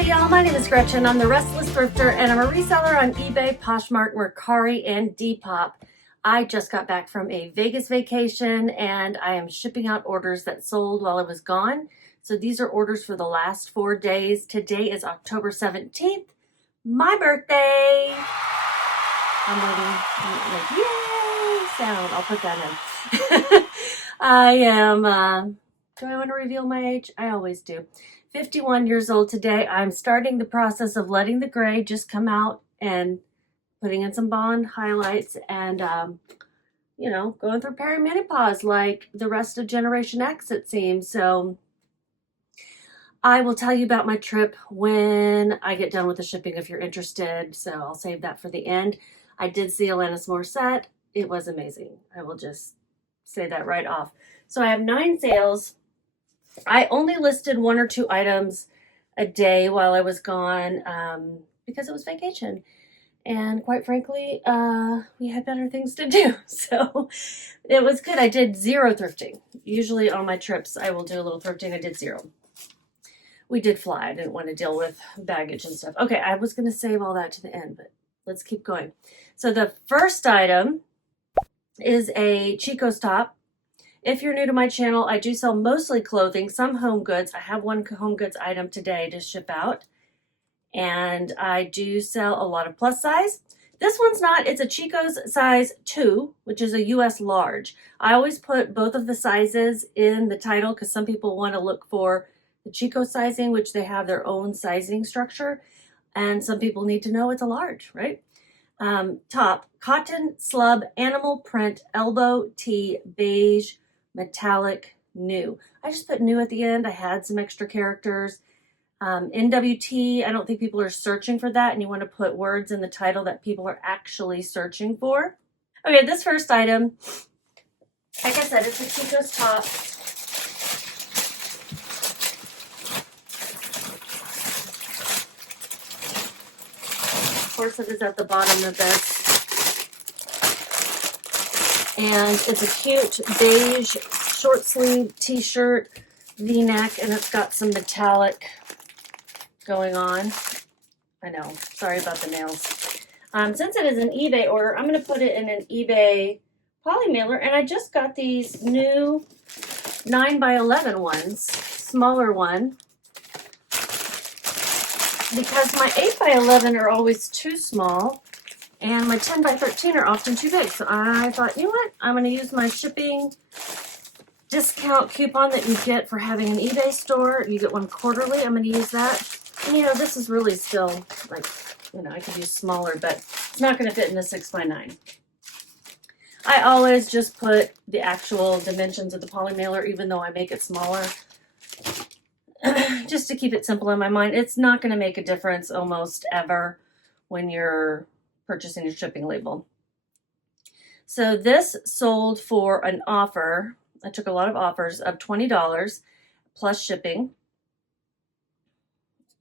Howdy y'all, my name is Gretchen. I'm the Restless Thrifter and I'm a reseller on eBay, Poshmark, Mercari, and Depop. I just got back from a Vegas vacation and I am shipping out orders that sold while I was gone. So these are orders for the last 4 days. Today is October 17th, my birthday. I'm waiting, yay sound. I'll put that in. I am, do I want to reveal my age? I always do. 51 years old today. I'm starting the process of letting the gray just come out and putting in some bond highlights and, you know, going through perimenopause like the rest of Generation X, it seems. So I will tell you about my trip when I get done with the shipping if you're interested. So I'll save that for the end. I did see Alanis Morissette. It was amazing. I will just say that right off. So I have 9 sales. I only listed 1 or 2 items a day while I was gone because it was vacation. And quite frankly, we had better things to do. So it was good. I did 0 thrifting. Usually on my trips, I will do a little thrifting. I did 0. We did fly. I didn't want to deal with baggage and stuff. Okay, I was going to save all that to the end, but let's keep going. So the first item is a Chico's top. If you're new to my channel, I do sell mostly clothing, some home goods. I have 1 home goods item today to ship out. And I do sell a lot of plus size. This one's not, it's a Chico's size 2, which is a US large. I always put both of the sizes in the title because some people want to look for the Chico sizing, which they have their own sizing structure. And some people need to know it's a large, right? Top, cotton slub, animal print, elbow tee, beige, metallic, new. I just put new at the end. I had some extra characters. NWT, I don't think people are searching for that, and you want to put words in the title that people are actually searching for. Okay, this first item, like I said, it's a Chico's top. Corset is at the bottom of this. And it's a cute beige short sleeve t-shirt, V-neck, and it's got some metallic going on. I know, sorry about the nails. Since it is an eBay order, I'm going to put it in an eBay poly mailer, and I just got these new 9x11 ones, smaller one, because my 8x11 are always too small. And my 10x13 are often too big. So I thought, you know what? I'm going to use my shipping discount coupon that you get for having an eBay store. You get one quarterly. I'm going to use that. And, you know, this is really still, like, you know, I could use smaller, but it's not going to fit in a 6x9. I always just put the actual dimensions of the poly mailer, even though I make it smaller. Just to keep it simple in my mind. It's not going to make a difference almost ever when you're purchasing a shipping label. So this sold for an offer. I took a lot of offers of $20 plus shipping.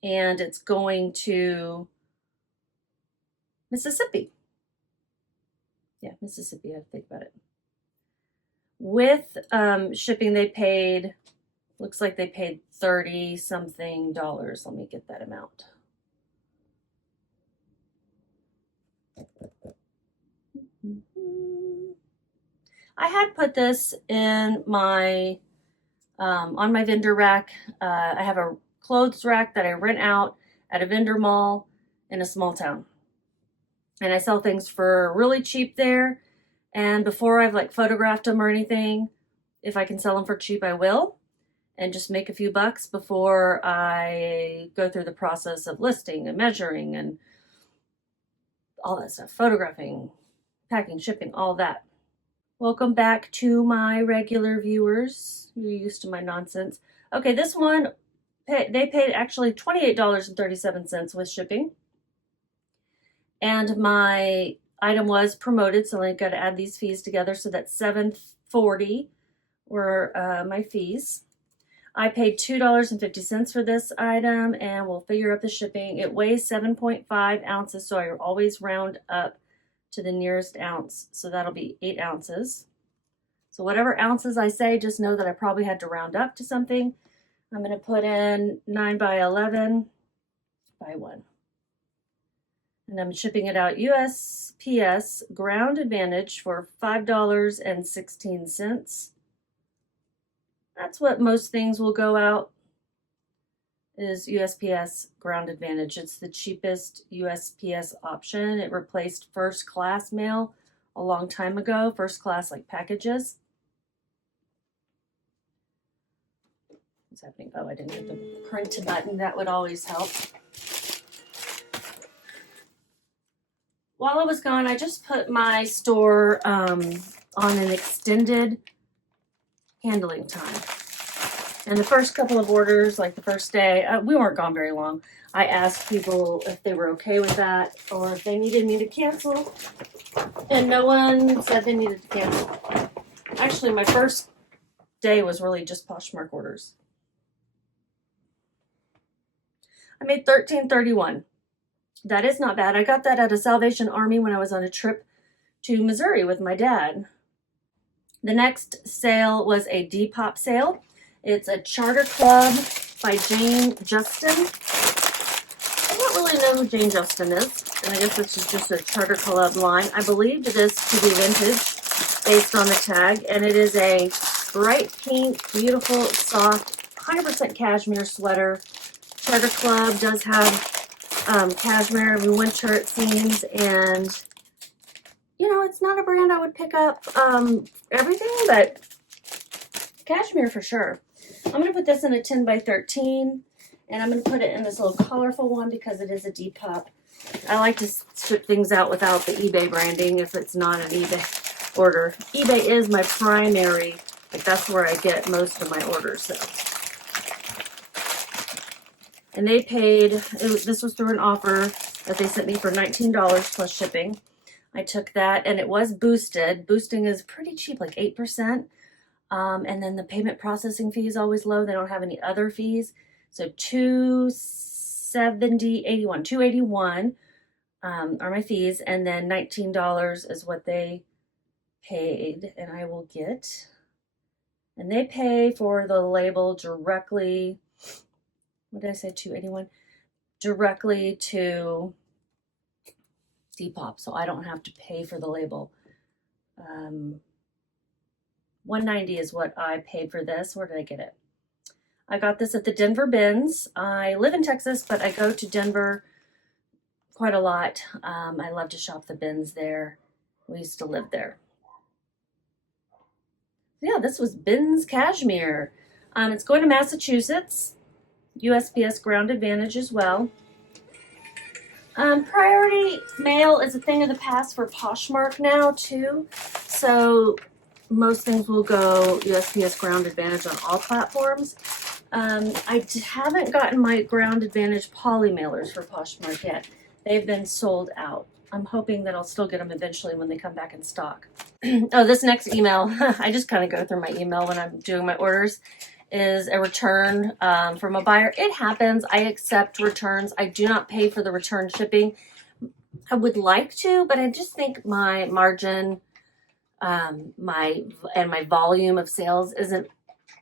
And it's going to Mississippi. Yeah, Mississippi, I have to think about it. With shipping, they paid, looks like they paid $30-something. Let me get that amount. I had put this in my, on my vendor rack. I have a clothes rack that I rent out at a vendor mall in a small town. And I sell things for really cheap there. And before I've like photographed them or anything, if I can sell them for cheap, I will. And just make a few bucks before I go through the process of listing and measuring and all that stuff. Photographing, packing, shipping, all that. Welcome back to my regular viewers. You're used to my nonsense. Okay, this one, they paid actually $28.37 with shipping. And my item was promoted, so I got to add these fees together. So that's $7.40 were my fees. I paid $2.50 for this item, and we'll figure out the shipping. It weighs 7.5 ounces, so I always round up to the nearest ounce. So that'll be 8 ounces. So whatever ounces I say, just know that I probably had to round up to something. I'm going to put in 9x11. buy one. And I'm shipping it out USPS Ground Advantage for $5.16. That's what most things will go out, is USPS Ground Advantage. It's the cheapest USPS option. It replaced first class mail a long time ago, first class like packages. What's happening? Oh, I didn't hit the print button. That would always help. While I was gone, I just put my store on an extended handling time. And the first couple of orders, like the first day, we weren't gone very long. I asked people if they were okay with that or if they needed me to cancel. And no one said they needed to cancel. Actually, my first day was really just Poshmark orders. I made $13.31. That is not bad. I got that at a Salvation Army when I was on a trip to Missouri with my dad. The next sale was a Depop sale. It's a Charter Club by Jane Justin. I don't really know who Jane Justin is, and I guess this is just a Charter Club line. I believe it is to be vintage based on the tag, and it is a bright pink, beautiful, soft, 100% cashmere sweater. Charter Club does have cashmere every winter, it seems, and you know, it's not a brand I would pick up everything, but cashmere for sure. I'm going to put this in a 10 by 13, and I'm going to put it in this little colorful one because it is a Depop. I like to ship things out without the eBay branding if it's not an eBay order. eBay is my primary, like that's where I get most of my orders, so. And they paid, this was through an offer that they sent me for $19 plus shipping. I took that, and it was boosted. Boosting is pretty cheap, like 8%. And then the payment processing fee is always low. They don't have any other fees. So $281 are my fees, and then $19 is what they paid, and I will get. And they pay for the label directly. What did I say? $281 directly to Depop, so I don't have to pay for the label. $190 is what I paid for this. Where did I get it? I got this at the Denver Bins. I live in Texas, but I go to Denver quite a lot. I love to shop the bins there. We used to live there. Yeah, this was Bins Cashmere. It's going to Massachusetts. USPS Ground Advantage as well. Priority mail is a thing of the past for Poshmark now too. So most things will go USPS Ground Advantage on all platforms. I haven't gotten my Ground Advantage poly mailers for Poshmark yet. They've been sold out. I'm hoping that I'll still get them eventually when they come back in stock. Oh, this next email, I just kind of go through my email when I'm doing my orders, is a return from a buyer. It happens. I accept returns. I do not pay for the return shipping. I would like to, but I just think my margin, my volume of sales isn't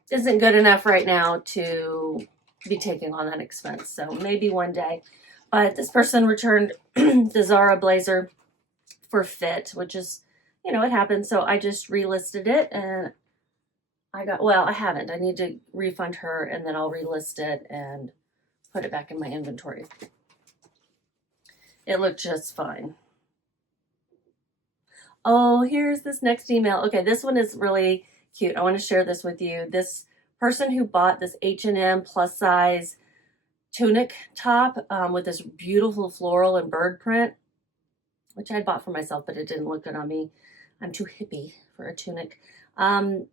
good enough right now to be taking on that expense. So maybe one day. But this person returned the Zara blazer for fit, which is, you know, it happens. So I just relisted it, and I haven't. I need to refund her, and then I'll relist it and put it back in my inventory. It looked just fine. Oh, here's this next email. Okay, this one is really cute. I want to share this with you. This person who bought this H&M plus size tunic top with this beautiful floral and bird print, which I had bought for myself, but it didn't look good on me. I'm too hippie for a tunic.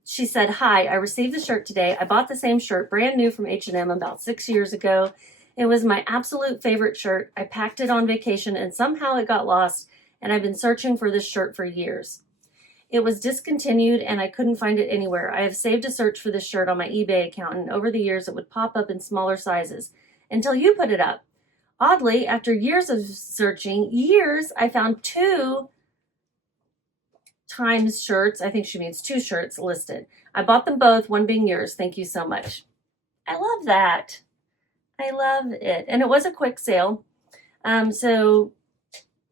She said, "Hi, I received the shirt today. I bought the same shirt brand new from H&M about 6 years ago. It was my absolute favorite shirt. I packed it on vacation and somehow it got lost, and I've been searching for this shirt for years. It was discontinued and I couldn't find it anywhere. I have saved a search for this shirt on my eBay account, and over the years it would pop up in smaller sizes until you put it up. Oddly, after years of searching, I found 2 times shirts. I think she means 2 shirts listed. I bought them both, one being yours. Thank you so much." I love that. I love it. And it was a quick sale. So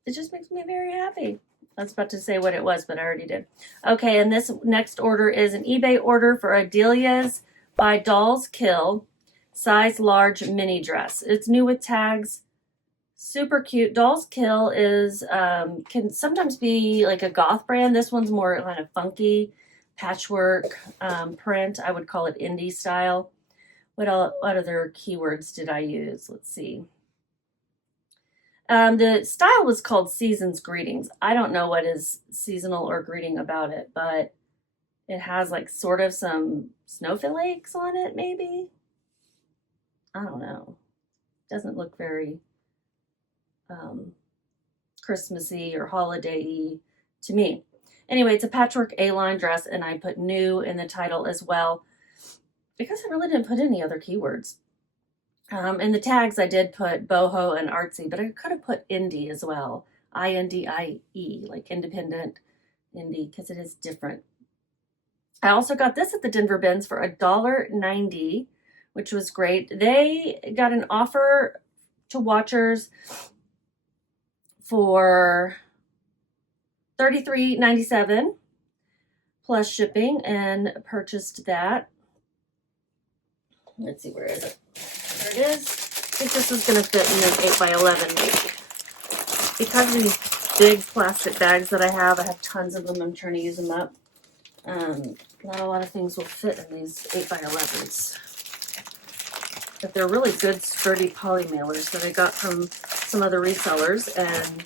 it just makes me very happy. I was about to say what it was, but I already did. Okay, and this next order is an eBay order for Adelia's by Dolls Kill size large mini dress. It's new with tags. Super cute. Dolls Kill is can sometimes be like a goth brand. This one's more kind of funky patchwork print. I would call it indie style. What other keywords did I use? Let's see. The style was called Season's Greetings. I don't know what is seasonal or greeting about it, but it has like sort of some snowflakes on it, maybe. I don't know. Doesn't look very Christmassy or holiday-y to me. Anyway, it's a patchwork A-line dress, and I put new in the title as well because I really didn't put any other keywords. In the tags, I did put boho and artsy, but I could have put indie as well. I-N-D-I-E, like independent indie, because it is different. I also got this at the Denver Bins for $1.90, which was great. They got an offer to watchers for $33.97 plus shipping and purchased that. Let's see, where is it? There it is. I think this is going to fit in an 8x11 maybe. Because of these big plastic bags that I have tons of them. I'm trying to use them up. Not a lot of things will fit in these 8x11s. But they're really good, sturdy poly mailers that I got from some other resellers, and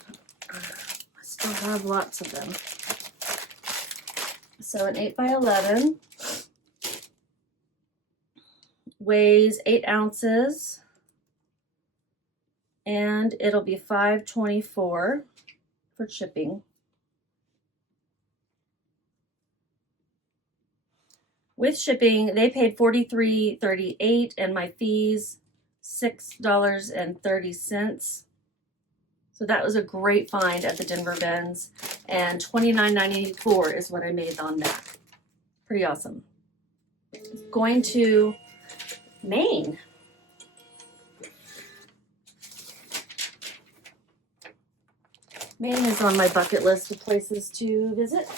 I still have lots of them. So an 8x11 weighs 8 ounces, and it'll be $5.24 for shipping. With shipping, they paid $43.38, and my fees $6.30. So that was a great find at the Denver Bins, and $29.94 is what I made on that. Pretty awesome. Going to Maine. Maine is on my bucket list of places to visit.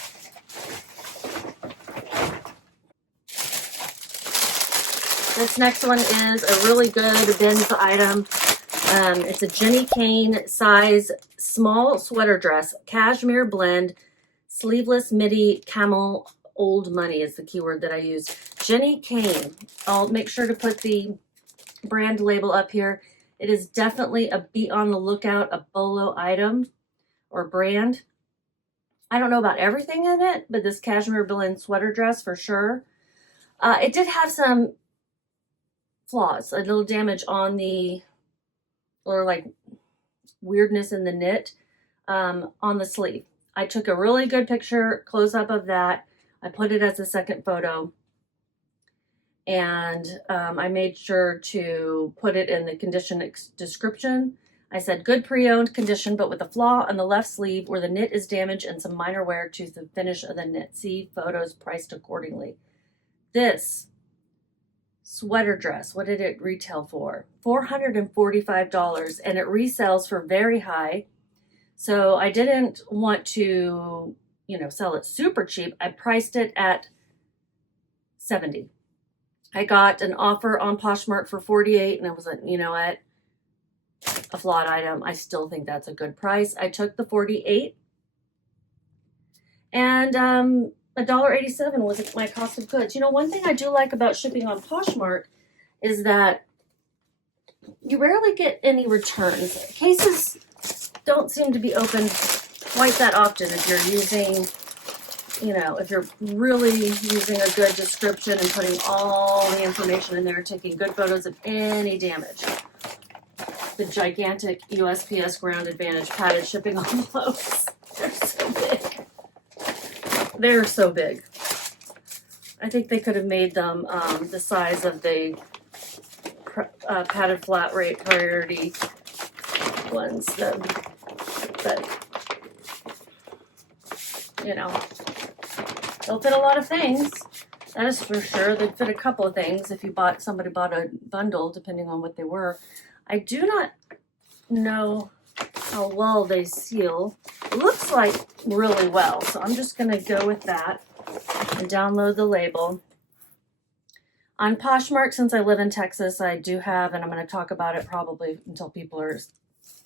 This next one is a really good bins item. It's a Jenny Kane size small sweater dress, cashmere blend, sleeveless midi camel. Old money is the keyword that I use. Jenny Kane. I'll make sure to put the brand label up here. It is definitely a be on the lookout, a bolo item or brand. I don't know about everything in it, but this cashmere blend sweater dress for sure. It did have some flaws, a little damage on the, or like weirdness in the knit on the sleeve. I took a really good picture, close up of that. I put it as a second photo, and I made sure to put it in the condition description. I said good pre-owned condition, but with a flaw on the left sleeve where the knit is damaged and some minor wear to the finish of the knit. See photos priced accordingly. This sweater dress, what did it retail for? $445, and it resells for very high. So I didn't want to, sell it super cheap. I priced it at $70. I got an offer on Poshmark for $48, and I was like, you know what? A flawed item. I still think that's a good price. I took the $48, and $1.87 was my cost of goods. One thing I do like about shipping on Poshmark is that you rarely get any returns. Cases don't seem to be opened quite that often if you're using, if you're really using a good description and putting all the information in there, taking good photos of any damage. The gigantic USPS Ground Advantage padded shipping envelopes. They're so big. They're so big. I think they could have made them the size of the padded flat rate priority ones. But they'll fit a lot of things. That is for sure. They'd fit a couple of things if somebody bought a bundle, depending on what they were. I do not know how well they seal. It looks like really well, so I'm just going to go with that and download the label. On Poshmark, since I live in Texas, I do have, and I'm going to talk about it probably until people are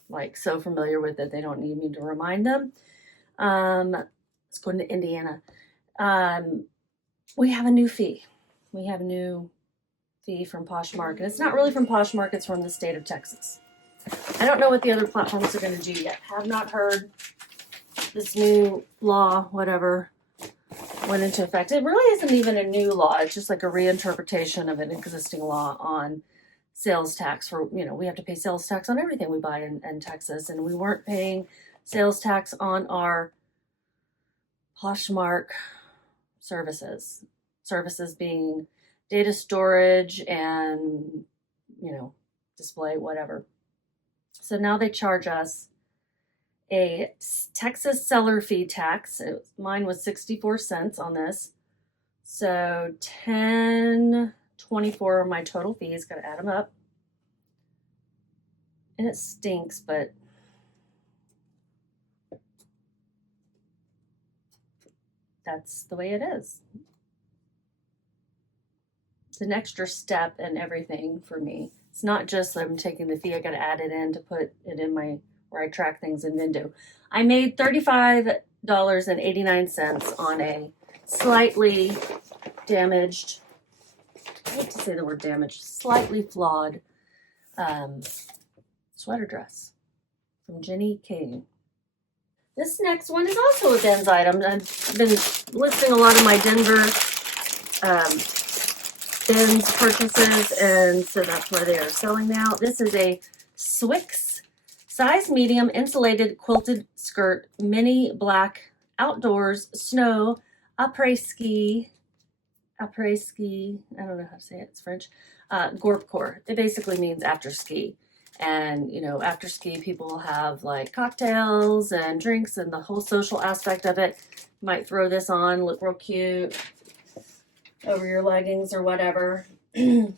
like so familiar with it they don't need me to remind them. Let's go to Indiana. We have a new fee. We have a new fee from Poshmark, and it's not really from Poshmark, it's from the state of Texas. I don't know what the other platforms are going to do yet. Have not heard this new law, whatever, went into effect. It really isn't even a new law. It's just like a reinterpretation of an existing law on sales tax for, we have to pay sales tax on everything we buy in Texas, and we weren't paying sales tax on our Poshmark services being data storage and, display, whatever. So now they charge us a Texas seller fee tax. Mine was 64 cents on this. So $10.24 are my total fees. Got to add them up. And it stinks, but that's the way it is. It's an extra step and everything for me. It's not just that I'm taking the fee. I got to add it in to put it in where I track things in Vendoo. I made $35.89 on a slightly damaged, I hate to say the word damaged, slightly flawed sweater dress from Jenny King. This next one is also a Ben's item. I've been listing a lot of my Denver Ben's purchases, and so that's where they are selling now. This is a Swix size medium insulated quilted skirt, mini black, outdoors, snow, après-ski, I don't know how to say it, it's French, gorpcore. It basically means after ski. And, after ski, people will have like cocktails and drinks and the whole social aspect of it. You might throw this on, look real cute over your leggings or whatever. And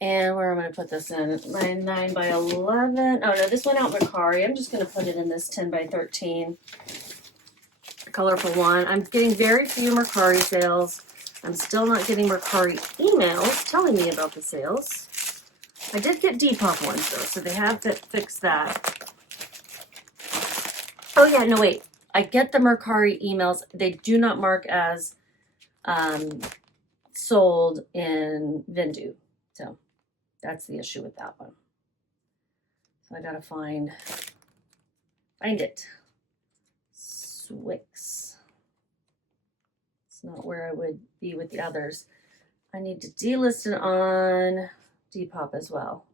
where am I going to put this in? My 9 by 11. Oh no, this went out Mercari. I'm just going to put it in this 10 by 13 colorful one. I'm getting very few Mercari sales. I'm still not getting Mercari emails telling me about the sales. I did get Depop ones though, so they have fixed that. Oh yeah, no wait. I get the Mercari emails. They do not mark as sold in Vendoo. So that's the issue with that one. So I gotta find it. Swix. It's not where I would be with the others. I need to delist it on Depop as well.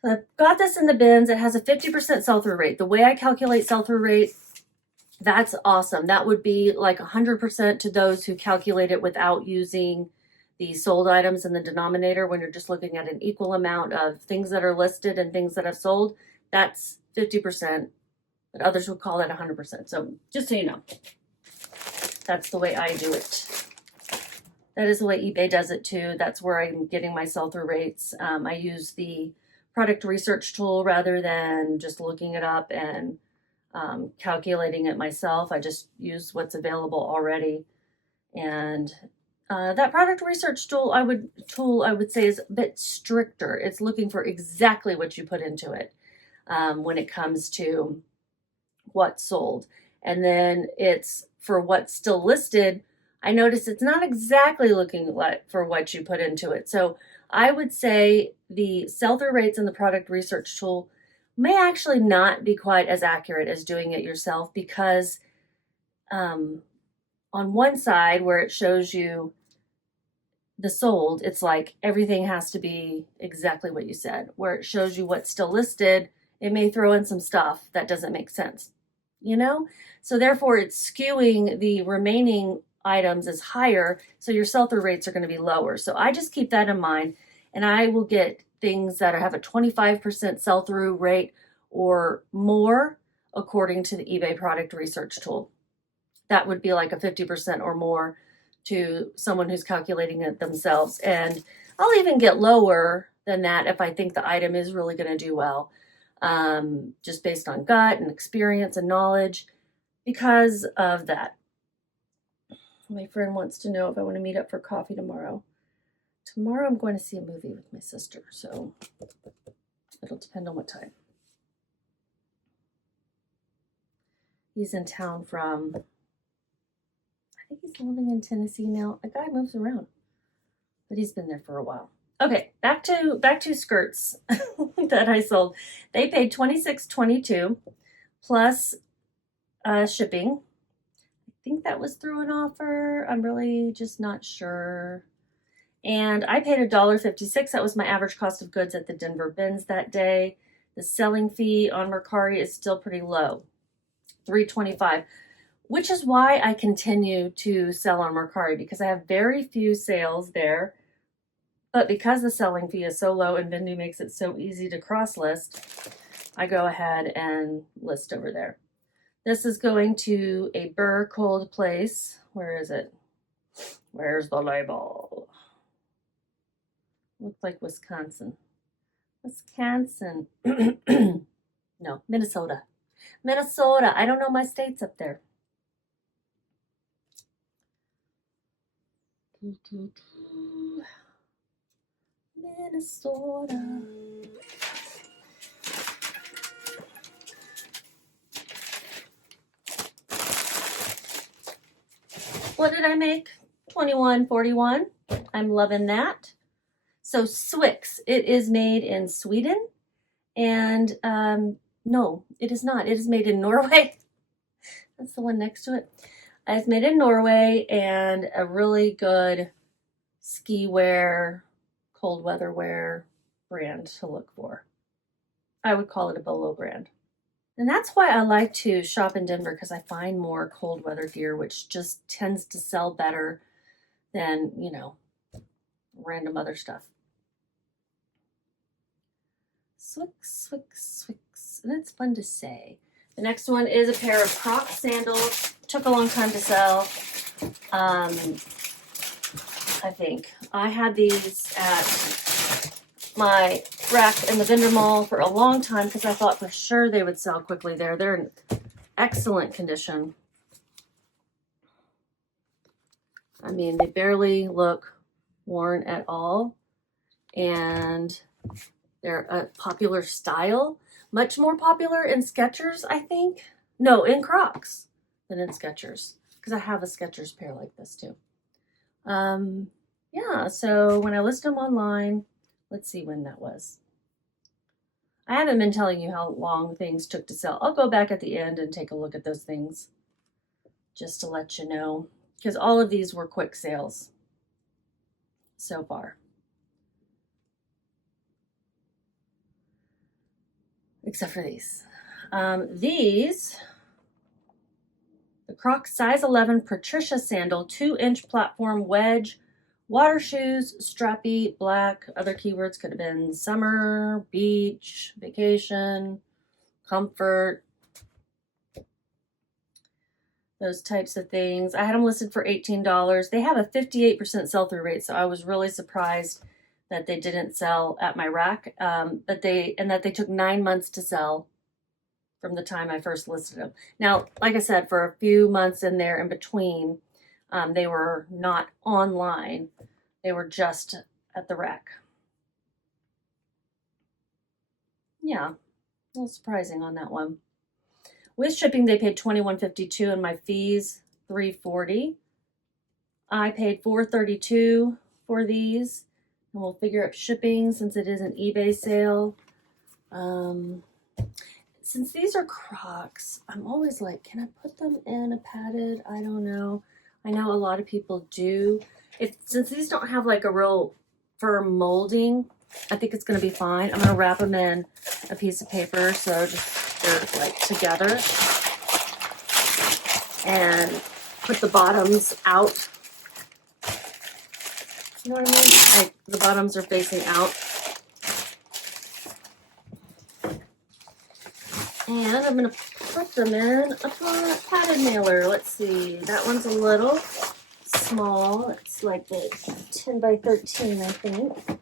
So I've got this in the bins. It has a 50% sell-through rate. The way I calculate sell-through rate, that's awesome. That would be like 100% to those who calculate it without using the sold items in the denominator. When you're just looking at an equal amount of things that are listed and things that have sold, that's 50%, but others would call it 100%. So just so you know, that's the way I do it. That is the way eBay does it too. That's where I'm getting my sell-through rates. I use the product research tool rather than just looking it up and calculating it myself. I just use what's available already. And that product research tool I would say is a bit stricter. It's looking for exactly what you put into it when it comes to what's sold. And then it's for what's still listed. I notice it's not exactly looking for what you put into it. So I would say the sell-through rates in the product research tool may actually not be quite as accurate as doing it yourself, because on one side where it shows you the sold, it's like everything has to be exactly what you said. Where it shows you what's still listed, it may throw in some stuff that doesn't make sense, So therefore it's skewing the remaining items is higher, so your sell-through rates are going to be lower. So I just keep that in mind, and I will get things that have a 25% sell-through rate or more according to the eBay product research tool. that would be like a 50% or more to someone who's calculating it themselves. And I'll even get lower than that if I think the item is really going to do well, just based on gut and experience and knowledge because of that. My friend wants to know if I want to meet up for coffee tomorrow. Tomorrow I'm going to see a movie with my sister, so it'll depend on what time. He's in town from, I think he's living in Tennessee now. A guy moves around, but he's been there for a while. Okay, back to skirts that I sold. They paid $26.22 plus shipping. I think that was through an offer. I'm really just not sure. And I paid $1.56. That was my average cost of goods at the Denver bins that day. The selling fee on Mercari is still pretty low, $3.25, which is why I continue to sell on Mercari, because I have very few sales there. But because the selling fee is so low and Vendoo makes it so easy to cross list, I go ahead and list over there. This is going to a Burr cold place. Where is it? Where's the label? Looks like Wisconsin. Wisconsin. No, Minnesota. Minnesota. I don't know my states up there. Minnesota. What did I make? $21.41. I'm loving that. So Swix, it is made in Sweden, and no, it is not. It is made in Norway. That's the one next to it. It's made in Norway, and a really good ski wear, cold weather wear brand to look for. I would call it a Bolo brand. And that's why I like to shop in Denver, because I find more cold weather gear, which just tends to sell better than, you know, random other stuff. Swix, Swix, Swix. And it's fun to say. The next one is a pair of Crocs sandals. Took a long time to sell. I think I had these at my rack in the vendor mall for a long time because I thought for sure they would sell quickly there. They're in excellent condition. I mean, they barely look worn at all, and they're a popular style. Much more popular in Skechers, I think. No, in Crocs than in Skechers, because I have a Skechers pair like this too. Yeah, so when I list them online, let's see when that was. I haven't been telling you how long things took to sell. I'll go back at the end and take a look at those things just to let you know, because all of these were quick sales so far. Except for these. The Crocs size 11 Patricia sandal, 2-inch platform wedge, water shoes, strappy, black. Other keywords could have been summer, beach, vacation, comfort, those types of things. I had them listed for $18. They have a 58% sell-through rate, so I was really surprised that they didn't sell at my rack, that they took 9 months to sell from the time I first listed them. Now, like I said, for a few months in there in between, they were not online. They were just at the rack. Yeah, a little surprising on that one. With shipping, they paid $21.52 and my fees $3.40. I paid $4.32 for these. And we'll figure up shipping since it is an eBay sale. Since these are Crocs, I'm always like, can I put them in a padded? I don't know. I know a lot of people do. Since these don't have like a real firm molding, I think it's going to be fine. I'm going to wrap them in a piece of paper so just they're like together. And put the bottoms out. You know what I mean? Like the bottoms are facing out. And I'm going to put them in a padded mailer. Let's see, that one's a little small. It's like the 10 by 13, I think.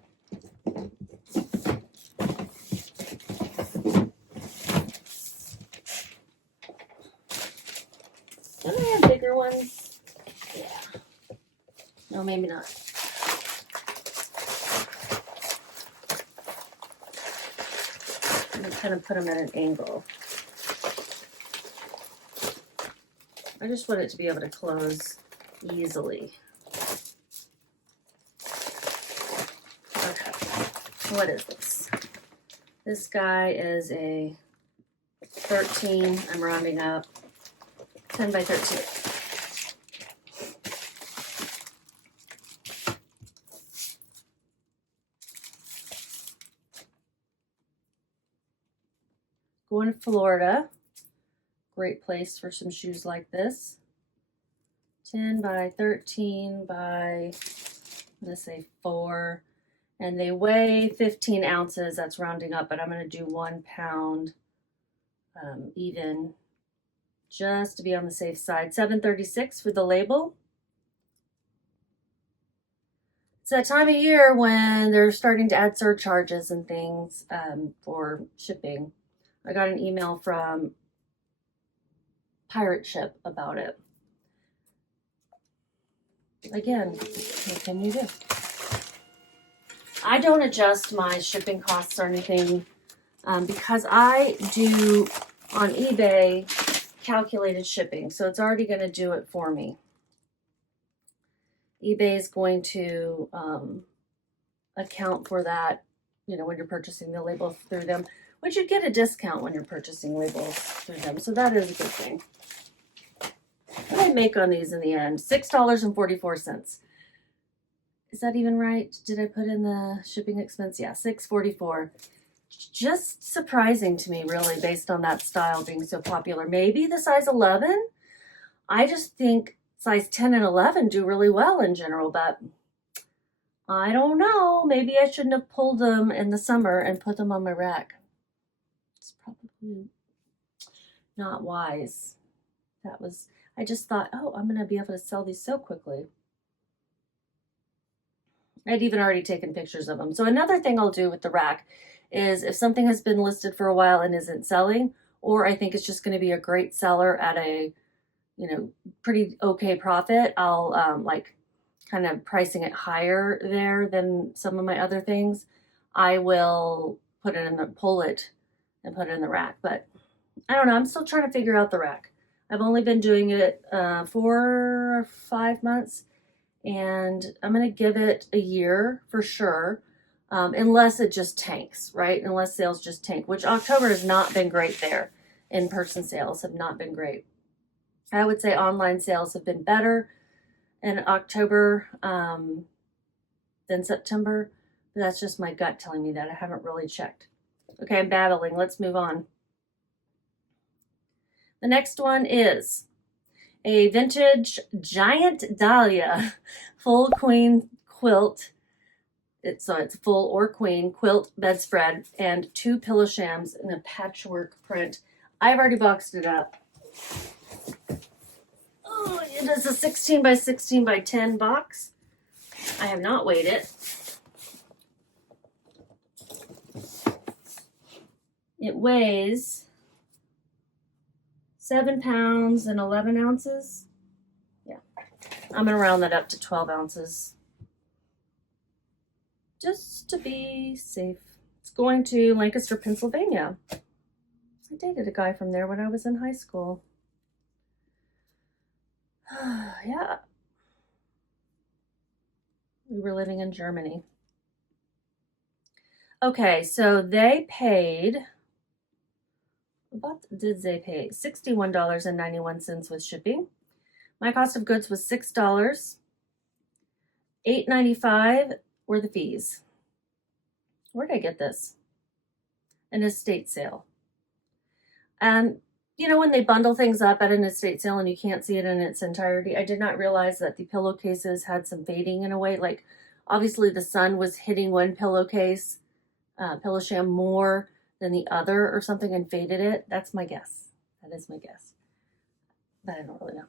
Don't I have bigger ones? Yeah. No, maybe not. I'm gonna kind of put them at an angle. I just want it to be able to close easily. Okay, what is this? This guy is a 13, I'm rounding up, 10 by 13. Going to Florida, great place for some shoes like this. 10 by 13 by, I'm gonna say 4, and they weigh 15 ounces. That's rounding up, but I'm gonna do 1 pound even, just to be on the safe side. $7.36 for the label. It's that time of year when they're starting to add surcharges and things for shipping. I got an email from Pirate Ship about it. Again, what can you do? I don't adjust my shipping costs or anything because I do on eBay calculated shipping, so it's already going to do it for me. eBay is going to account for that, you know, when you're purchasing the label through them, which you get a discount when you're purchasing labels through them, so that is a good thing. What did I make on these in the end? $6.44. Is that even right? Did I put in the shipping expense? Yeah, $6.44. Just surprising to me, really, based on that style being so popular. Maybe the size 11? I just think size 10 and 11 do really well in general, but I don't know. Maybe I shouldn't have pulled them in the summer and put them on my rack. It's probably not wise. I just thought, oh, I'm going to be able to sell these so quickly. I'd even already taken pictures of them. So another thing I'll do with the rack is if something has been listed for a while and isn't selling, or I think it's just going to be a great seller at a, you know, pretty okay profit, I'll like kind of pricing it higher there than some of my other things. I will pull it and put it in the rack. But I don't know. I'm still trying to figure out the rack. I've only been doing it 4 or 5 months, and I'm going to give it a year for sure, unless it just tanks, right? Unless sales just tank, which October has not been great there. In-person sales have not been great. I would say online sales have been better in October than September, but that's just my gut telling me that. I haven't really checked. Okay, I'm babbling. Let's move on. The next one is a vintage giant dahlia full queen quilt. It's full or queen quilt bedspread and 2 pillow shams in a patchwork print. I've already boxed it up. Oh, it is a 16 by 16 by 10 box. I have not weighed it. It weighs 7 pounds and 11 ounces. Yeah, I'm going to round that up to 12 ounces. Just to be safe. It's going to Lancaster, Pennsylvania. I dated a guy from there when I was in high school. Yeah. We were living in Germany. Okay, so they paid, what did they pay? $61.91 with shipping. My cost of goods was $6. $8.95 were the fees. Where did I get this? An estate sale. You know, when they bundle things up at an estate sale and you can't see it in its entirety, I did not realize that the pillowcases had some fading in a way. Like, obviously the sun was hitting one pillow sham more than the other or something and faded it. That's my guess. That is my guess. But I don't really know.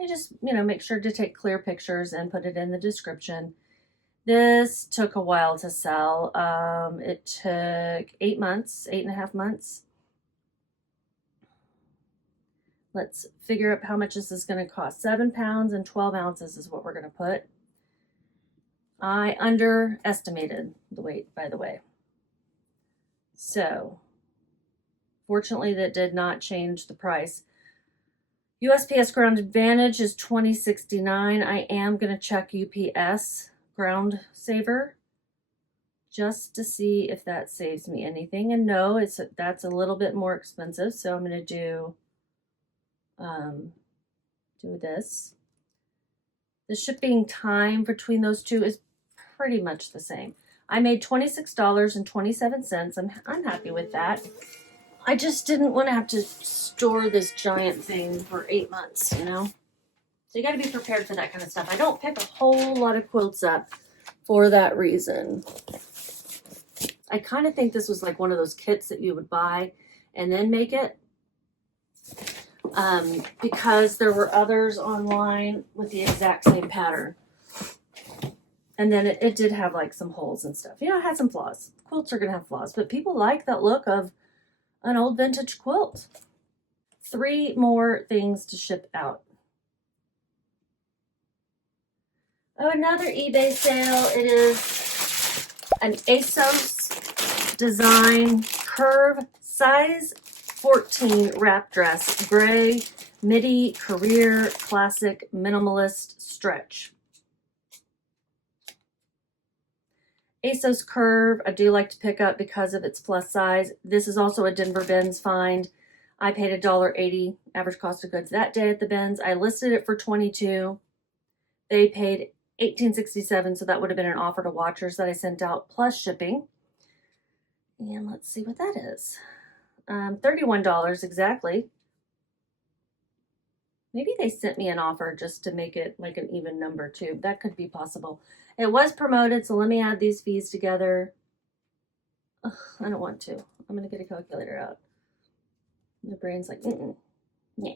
I just, make sure to take clear pictures and put it in the description. This took a while to sell. It took 8 months, 8.5 months. Let's figure out how much this is going to cost. 7 pounds and 12 ounces is what we're going to put. I underestimated the weight, by the way. So, fortunately, that did not change the price. USPS Ground Advantage is $20.69. I am going to check UPS Ground Saver just to see if that saves me anything. And no, that's a little bit more expensive. So I'm going to do this. The shipping time between those two is pretty much the same. I made $26.27. I'm happy with that. I just didn't want to have to store this giant thing for 8 months, So you got to be prepared for that kind of stuff. I don't pick a whole lot of quilts up for that reason. I kind of think this was like one of those kits that you would buy and then make it. Because there were others online with the exact same pattern. And then it did have like some holes and stuff. It had some flaws. Quilts are going to have flaws, but people like that look of an old vintage quilt. 3 more things to ship out. Oh, another eBay sale. It is an ASOS design curve size 14 wrap dress, gray, midi, career, classic, minimalist stretch. ASOS curve, I do like to pick up because of its plus size. This is also a Denver Bins find. I paid $1.80 average cost of goods that day at the bins. I listed it for $22. They paid $18.67, so that would have been an offer to watchers that I sent out plus shipping. And let's see what that is. $31 exactly. Maybe they sent me an offer just to make it like an even number too. That could be possible. It was promoted, so let me add these fees together. Ugh, I don't want to. I'm going to get a calculator out. My brain's like, yeah.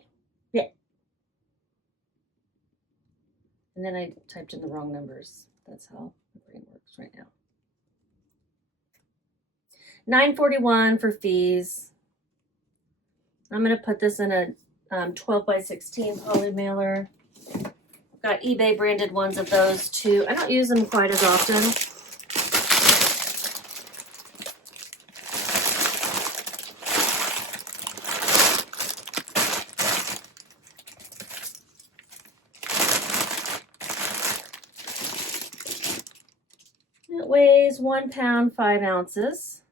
And then I typed in the wrong numbers. That's how the brain works right now. $9.41 for fees. I'm going to put this in a 12 by 16 poly mailer. I've got eBay branded ones of those too. I don't use them quite as often. It weighs 1 pound, 5 ounces.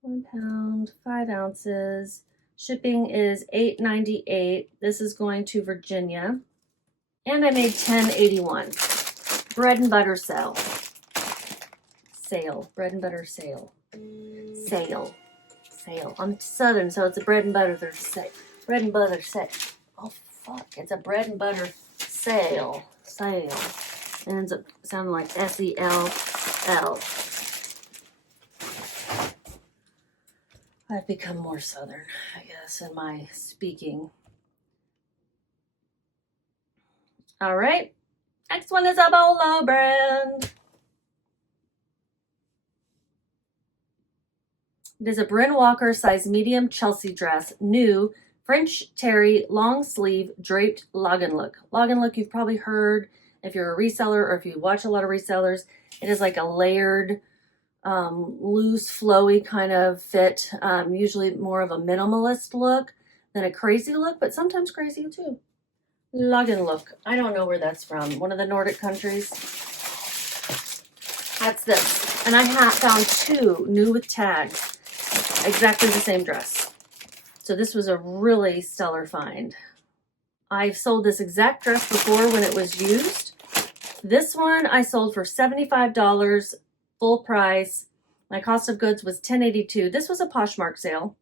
1 pound, 5 ounces. Shipping is $8.98. This is going to Virginia. And I made $10.81. Bread and butter sale. Bread and butter sale. Sale. I'm Southern, so it's a bread and butter sale. Bread and butter sale. Oh, fuck. It's a bread and butter sale. It ends up sounding like S-E-L-L. I've become more Southern, I guess, in my speaking. All right. Next one is a Bolo brand. It is a Bryn Walker size medium Chelsea dress. New French terry long sleeve draped login look. Login look you've probably heard if you're a reseller or if you watch a lot of resellers. It is like a layered, loose, flowy kind of fit. Usually more of a minimalist look than a crazy look, but sometimes crazy too. Login look. I don't know where that's from. One of the Nordic countries. That's this. And I found 2 new with tags. Exactly the same dress. So this was a really stellar find. I've sold this exact dress before when it was used. This one I sold for $75, full price. My cost of goods was $10.82. This was a Poshmark sale.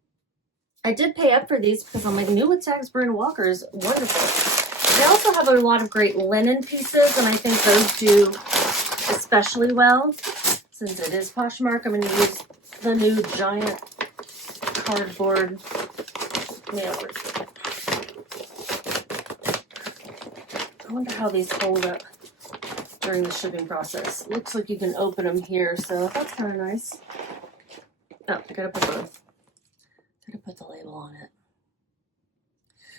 I did pay up for these because I'm like, new with tags Bryn Walker is wonderful. They also have a lot of great linen pieces, and I think those do especially well. Since it is Poshmark, I'm going to use the new giant cardboard mailers. I wonder how these hold up during the shipping process. Looks like you can open them here, so that's kind of nice. Oh, I gotta put the label on it.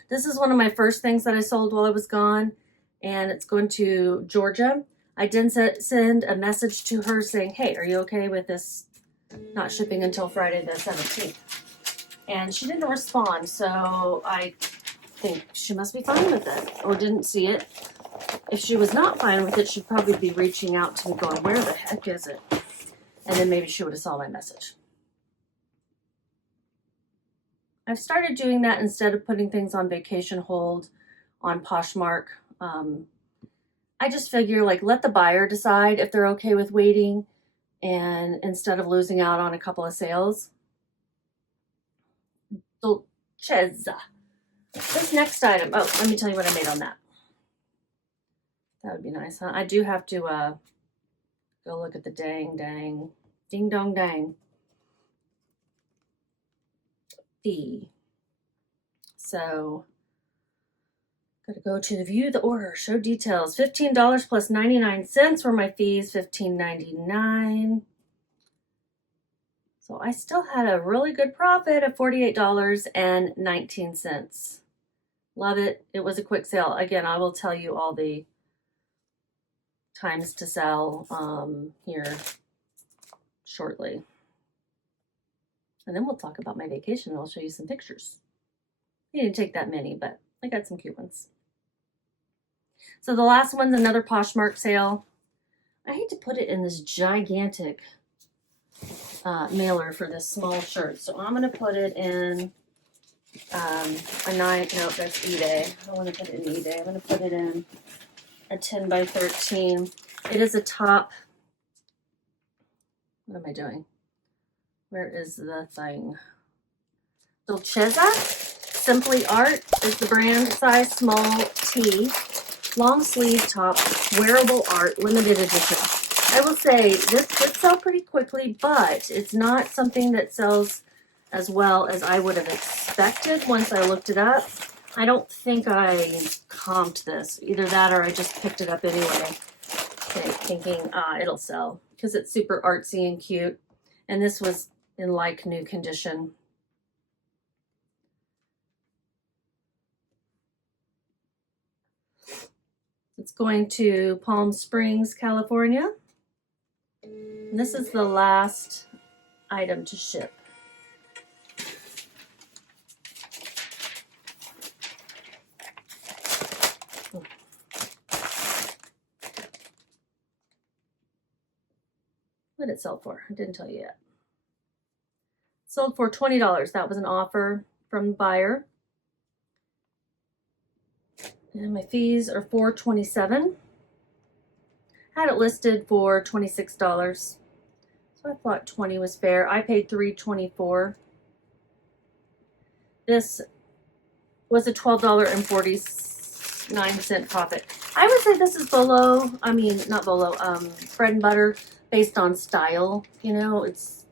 This is one of my first things that I sold while I was gone, and it's going to Georgia. I did send a message to her saying, hey, are you okay with this not shipping until Friday the 17th? And she didn't respond, so I think she must be fine with it, or didn't see it. If she was not fine with it, she'd probably be reaching out to me going, where the heck is it? And then maybe she would have saw my message. I've started doing that instead of putting things on vacation hold on Poshmark. I just figure, like, let the buyer decide if they're okay with waiting, and instead of losing out on a couple of sales. Dolcezza. This next item, oh, let me tell you what I made on that. That would be nice, huh? I do have to go look at the ding dong dang fee. So, gotta go to the view the order, show details. $15 plus 99 cents were my fees, $15.99. So I still had a really good profit of $48.19. Love it. It was a quick sale. Again, I will tell you all the times to sell here shortly. And then we'll talk about my vacation and I'll show you some pictures. I didn't take that many, but I got some cute ones. So the last one's another Poshmark sale. I hate to put it in this gigantic mailer for this small shirt. So I'm going to put it in no, that's eBay. I don't want to put it in eBay. I'm going to put it in a 10 by 13. It is a top. What am I doing? Where is the thing? Dolcezza Simply Art is the brand, size small T, long sleeve top, wearable art, limited edition. I will say this did sell pretty quickly, but it's not something that sells as well as I would have expected once I looked it up. I don't think I comped this. Either that or I just picked it up anyway, thinking it'll sell because it's super artsy and cute. And this was in like new condition. It's going to Palm Springs, California. And this is the last item to ship. What did it sell for? I didn't tell you yet. It sold for $20. That was an offer from the buyer. And my fees are $4.27. Had it listed for $26. So I thought $20 was fair. I paid $3.24. This was a $12.49 profit. I would say this is below, not below, bread and butter based on style. You know, it's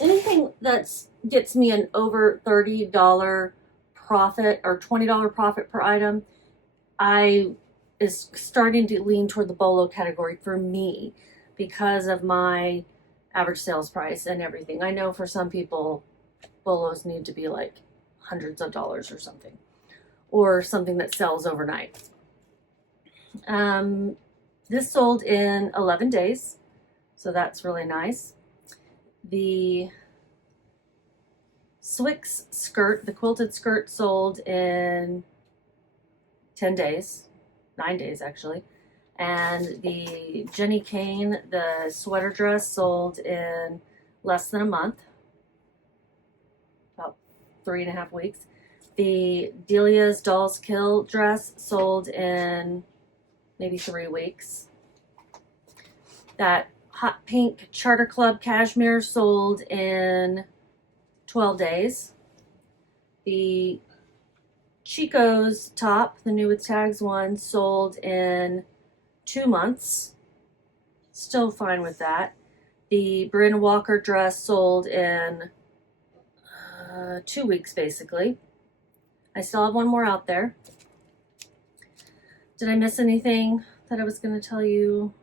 anything that gets me an over $30 profit or $20 profit per item, is starting to lean toward the bolo category for me because of my average sales price and everything. I know for some people, bolos need to be like hundreds of dollars or something that sells overnight. This sold in 11 days, so that's really nice. The Swix skirt, the quilted skirt, sold in 10 days, 9 days actually. And the Jenny Kane, the sweater dress, sold in less than a month, about 3.5 weeks. The Delia's Dolls Kill dress sold in maybe 3 weeks. That hot pink Charter Club cashmere sold in 12 days. The Chico's top, the new with tags one, sold in 2 months. Still fine with that. The Bryn Walker dress sold in 2 weeks basically. I still have one more out there. Did I miss anything that I was going to tell you?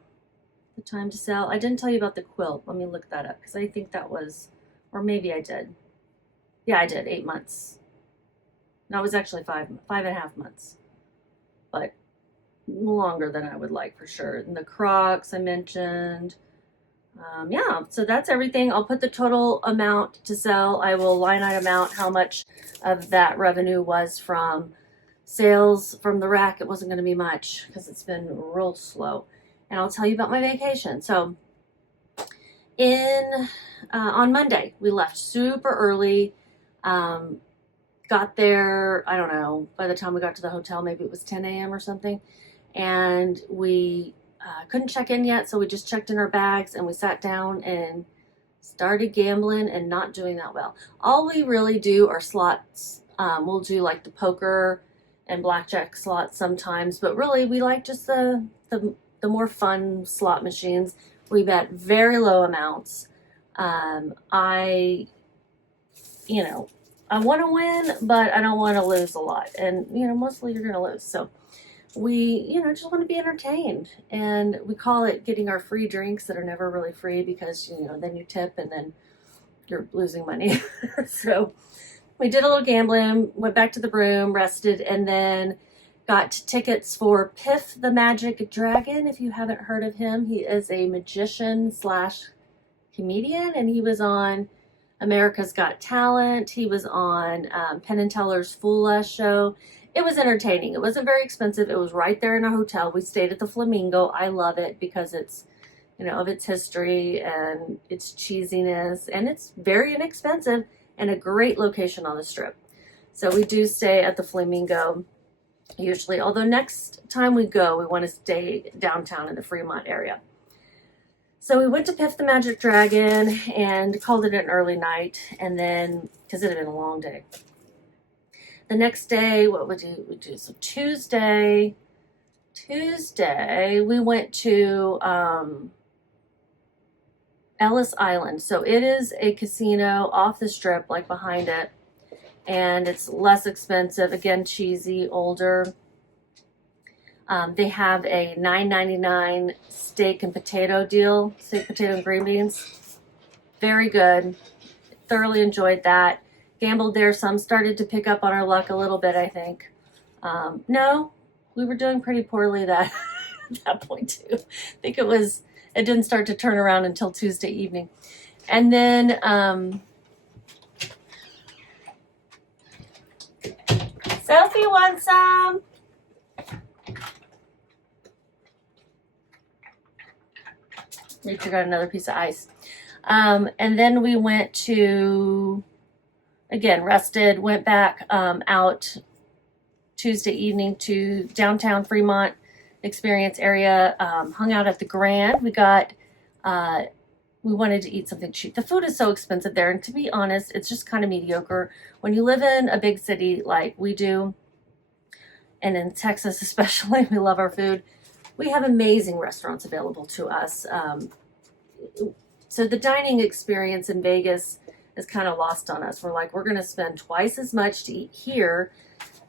The time to sell. I didn't tell you about the quilt. Let me look that up because I think that was, or maybe I did. Yeah, I did. 8 months. No, it was actually 5.5 months, but longer than I would like for sure. And the Crocs I mentioned. Yeah, so that's everything. I'll put the total amount to sell. I will line item out how much of that revenue was from sales from the rack. It wasn't going to be much because it's been real slow. And I'll tell you about my vacation. So on Monday, we left super early. Got there, I don't know, by the time we got to the hotel, maybe it was 10 a.m. or something. And we couldn't check in yet, so we just checked in our bags and we sat down and started gambling and not doing that well. All we really do are slots. We'll do like the poker and blackjack slots sometimes, but really we like just the more fun slot machines. We bet very low amounts. I want to win, but I don't want to lose a lot. And, mostly you're going to lose. So we, just want to be entertained. And we call it getting our free drinks that are never really free because, then you tip and then you're losing money. So we did a little gambling, went back to the room, rested, and then got tickets for Piff the Magic Dragon. If you haven't heard of him, he is a magician / comedian, and he was on America's Got Talent. He was on Penn and Teller's Fool Us show. It was entertaining. It wasn't very expensive. It was right there in a hotel. We stayed at the Flamingo. I love it because it's, of its history and its cheesiness, and it's very inexpensive and a great location on the Strip. So we do stay at the Flamingo usually, although next time we go, we want to stay downtown in the Fremont area. So we went to Piff the Magic Dragon and called it an early night, and then, because it had been a long day. The next day, what would we do? So Tuesday, we went to Ellis Island. So it is a casino off the Strip, like behind it, and it's less expensive. Again, cheesy, older. They have a $9.99 steak and potato deal, steak, potato, and green beans. Very good. Thoroughly enjoyed that. Gambled there. Some started to pick up on our luck a little bit, I think. No, we were doing pretty poorly at that point too. I think it didn't start to turn around until Tuesday evening. And then Sophie wants some. Rachel got another piece of ice. And then we went to, again, rested, went back out Tuesday evening to downtown Fremont experience area, hung out at the Grand. We wanted to eat something cheap. The food is so expensive there, and to be honest, it's just kind of mediocre. When you live in a big city like we do, and in Texas especially, we love our food. We have amazing restaurants available to us. So the dining experience in Vegas is kind of lost on us. We're going to spend twice as much to eat here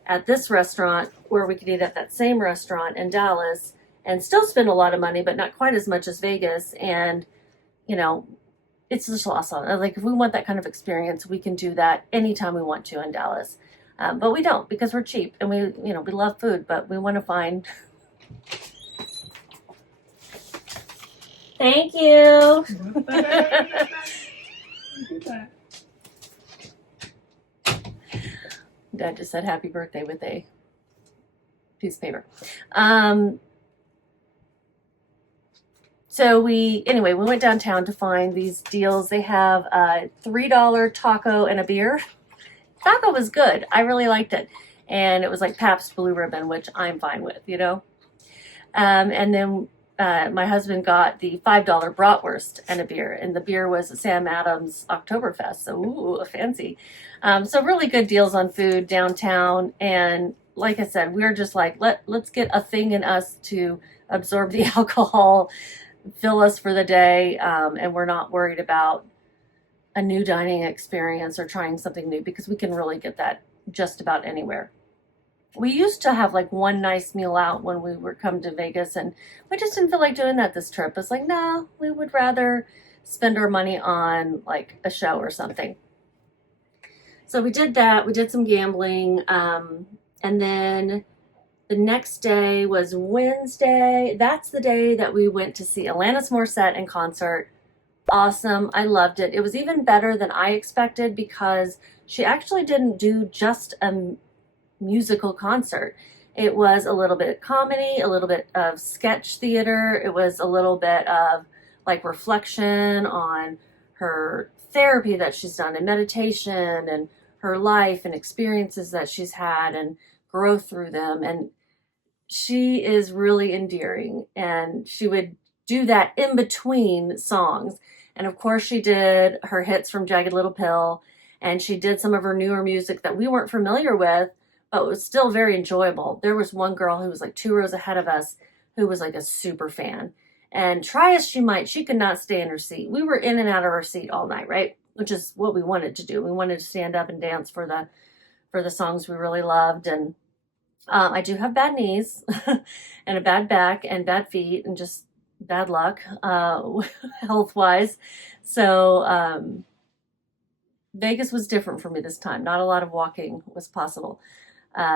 at this restaurant where we could eat at that same restaurant in Dallas and still spend a lot of money, but not quite as much as Vegas. And, it's just lost on us. If we want that kind of experience, we can do that anytime we want to in Dallas. But we don't, because we're cheap and we love food, but we want to find... Thank you. Dad just said happy birthday with a piece of paper. So we went downtown to find these deals. They have a $3 taco and a beer. Taco was good. I really liked it. And it was like Pabst Blue Ribbon, which I'm fine with, And then my husband got the $5 bratwurst and a beer, and the beer was Sam Adams Oktoberfest. So, ooh, fancy. So really good deals on food downtown. And like I said, we're just let's get a thing in us to absorb the alcohol, fill us for the day. And we're not worried about, a new dining experience or trying something new, because we can really get that just about anywhere. We used to have like one nice meal out when we were come to Vegas, and we just didn't feel like doing that this trip. It's like, no, we would rather spend our money on like a show or something. So we did that. We did some gambling. And then the next day was Wednesday. That's the day that we went to see Alanis Morissette in concert. Awesome. I loved it. It was even better than I expected because she actually didn't do just a musical concert. It was a little bit of comedy, a little bit of sketch theater. It was a little bit of like reflection on her therapy that she's done and meditation and her life and experiences that she's had and growth through them. And she is really endearing, and she would do that in between songs. And of course she did her hits from Jagged Little Pill, and she did some of her newer music that we weren't familiar with, but it was still very enjoyable. There was one girl who was like 2 rows ahead of us who was like a super fan. And try as she might, she could not stay in her seat. We were in and out of our seat all night, right? Which is what we wanted to do. We wanted to stand up and dance for the songs we really loved. And I do have bad knees and a bad back and bad feet and just bad luck health-wise. So Vegas was different for me this time. Not a lot of walking was possible.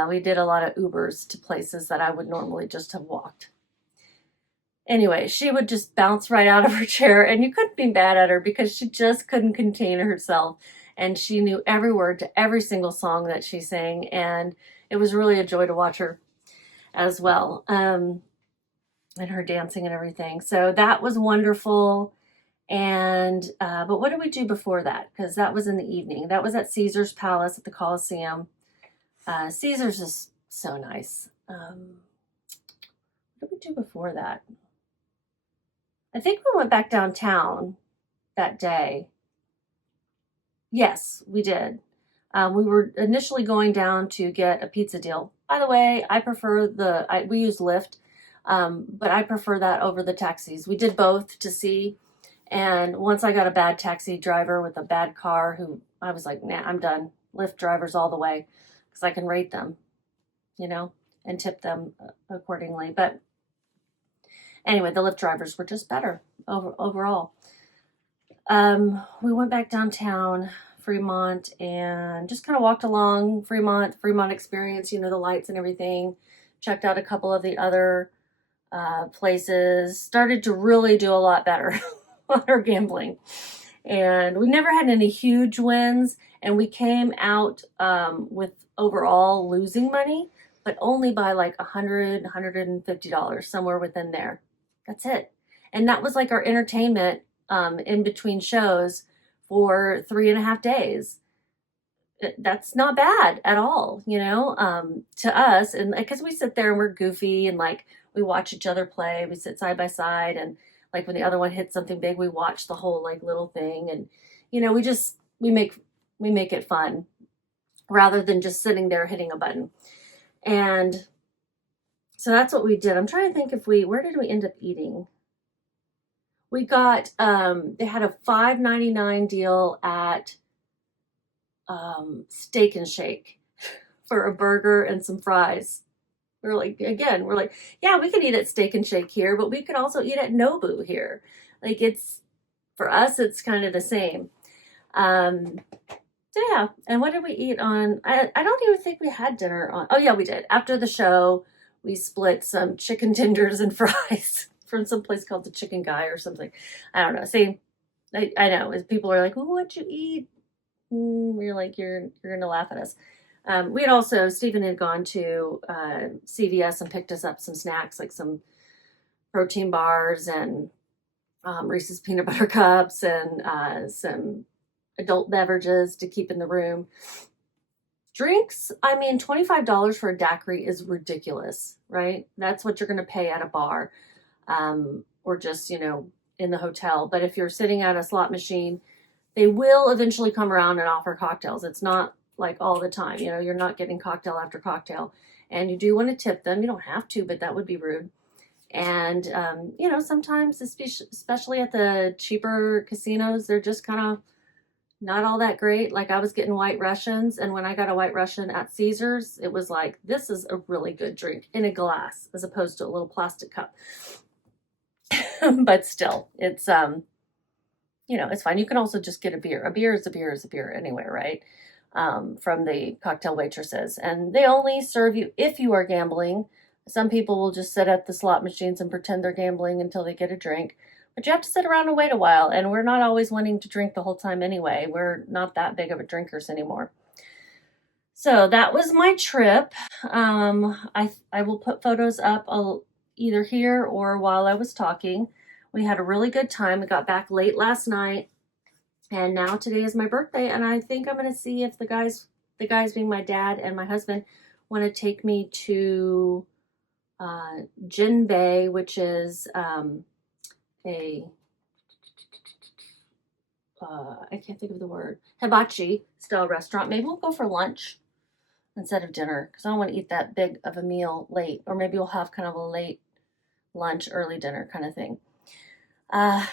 We did a lot of Ubers to places that I would normally just have walked. Anyway, she would just bounce right out of her chair, and you couldn't be mad at her because she just couldn't contain herself. And she knew every word to every single song that she sang, and it was really a joy to watch her as well, and her dancing and everything. So that was wonderful. And but what did we do before that? Because that was in the evening. That was at Caesar's Palace at the Coliseum. Caesar's is so nice. What did we do before that? I think we went back downtown that day. Yes, we did. We were initially going down to get a pizza deal. By the way, I prefer we use Lyft, but I prefer that over the taxis. We did both to see, and once I got a bad taxi driver with a bad car who I was like, nah, I'm done. Lyft drivers all the way, because I can rate them, and tip them accordingly. But anyway, the Lyft drivers were just better overall. We went back downtown, Fremont, and just kind of walked along Fremont experience, the lights and everything. Checked out a couple of the other places. Started to really do a lot better on our gambling. And we never had any huge wins, and we came out with overall losing money, but only by like $100, $150, somewhere within there. That's it. And that was like our entertainment in between shows for 3.5 days. That's not bad at all, to us. And because we sit there and we're goofy and like we watch each other play, we sit side by side, and like when the other one hits something big, we watch the whole like little thing, and we make it fun rather than just sitting there hitting a button. And so that's what we did. I'm trying to think where did we end up eating? We got, they had a $5.99 deal at Steak and Shake for a burger and some fries. We're like, yeah, we could eat at Steak and Shake here, but we could also eat at Nobu here. Like for us, it's kind of the same. So yeah, and what did we eat on? I don't even think we had dinner on. Oh yeah, we did. After the show, we split some chicken tenders and fries from some place called the Chicken Guy or something. I don't know. See, I know as people are like, "Oh, what'd you eat?" We're like, "You're gonna laugh at us." We had also, Stephen had gone to CVS and picked us up some snacks, like some protein bars and Reese's peanut butter cups and some adult beverages to keep in the room. Drinks, I mean, $25 for a daiquiri is ridiculous, right? That's what you're going to pay at a bar or just, in the hotel. But if you're sitting at a slot machine, they will eventually come around and offer cocktails. It's not like all the time, you're not getting cocktail after cocktail. And you do want to tip them. You don't have to, but that would be rude. And, sometimes, especially at the cheaper casinos, they're just kind of not all that great. Like I was getting White Russians, and when I got a White Russian at Caesars, it was like, this is a really good drink in a glass as opposed to a little plastic cup. But still, it's you know, it's fine. You can also just get a beer. A beer is a beer is a beer anyway, right? From the cocktail waitresses. And they only serve you if you are gambling. Some people will just sit at the slot machines and pretend they're gambling until they get a drink. But you have to sit around and wait a while. And we're not always wanting to drink the whole time anyway. We're not that big of a drinkers anymore. So that was my trip. I will put photos up either here or while I was talking. We had a really good time. We got back late last night. And now today is my birthday, and I think I'm going to see if the guys being my dad and my husband, want to take me to Jinbei, which is I can't think of the word, hibachi style restaurant. Maybe we'll go for lunch instead of dinner, because I don't want to eat that big of a meal late, or maybe we'll have kind of a late lunch, early dinner kind of thing.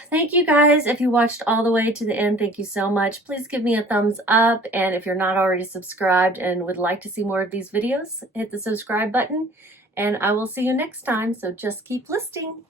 Thank you guys. If you watched all the way to the end, thank you so much. Please give me a thumbs up. And if you're not already subscribed and would like to see more of these videos, hit the subscribe button, and I will see you next time. So just keep listing.